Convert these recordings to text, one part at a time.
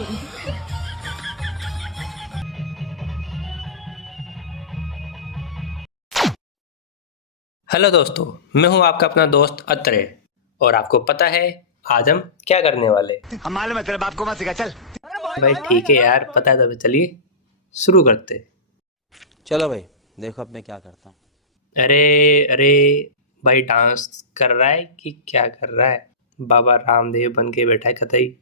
Hello दोस्तों, मैं हूं आपका अपना दोस्त अत्रे और आपको पता है आज हम क्या करने वाले। हम मालूम है तेरे बाप को मत सिखा चल। भाई ठीक है यार, पता है तो चलिए शुरू करते। चलो भाई, देखो अब मैं क्या करता हूँ। अरे अरे भाई, डांस कर रहा है कि क्या कर रहा है? बाबा रामदेव बन के बैठा है कतई।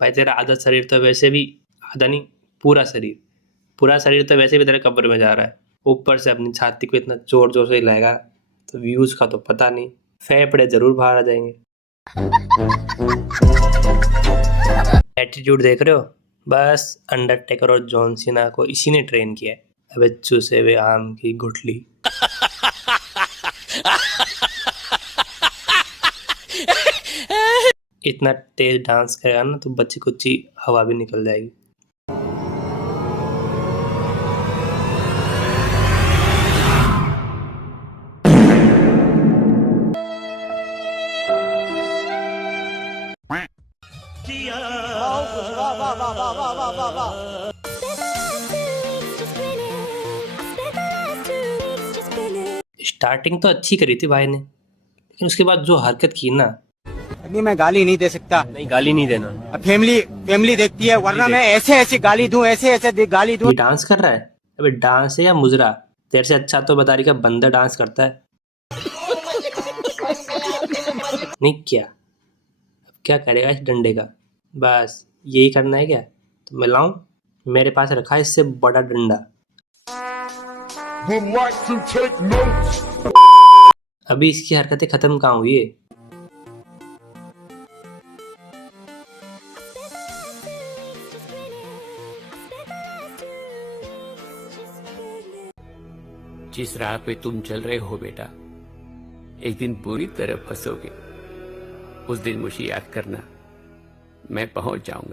भाई तेरा आधा शरीर तो वैसे भी, आधा नहीं, पूरा शरीर तो वैसे भी तेरे कब्र में जा रहा है। ऊपर से अपनी छाती को इतना जोर जोर से हिलाएगा तो व्यूज का तो पता नहीं, फेफड़े जरूर बाहर आ जाएंगे। एटीट्यूड देख रहे हो? बस अंडरटेकर और जॉन सीना को इसी ने ट्रेन किया है। अबे चूसे हुए आम की गुठली। इतना तेज डांस करेगा ना तो बच्ची कुच्ची हवा भी निकल जाएगी। स्टार्टिंग तो अच्छी करी थी भाई ने, लेकिन उसके बाद जो हरकत की ना। अभी मैं गाली नहीं दे सकता। नहीं, गाली नहीं देना। अब फैमिली देखती है, वरना मैं ऐसे ऐसे गाली दूं, ऐसे गाली दूं। ये डांस कर रहा है? अबे डांस है या मुजरा? तेरे से अच्छा तो बता रही का बंदर डांस करता है। नहीं क्या? अब क्या करेगा इस डंडे का? बस यही करना है क्या? तो मैं लाऊं? मेरे पास रखा है इससे बड़ा डंडा। अभी इसकी हरकतें खत्म कहाँ हुई है? जिस राह पे तुम चल रहे हो बेटा, एक दिन बुरी तरह फंसोगे। उस दिन मुझे याद करना, मैं पहुंच जाऊंगा।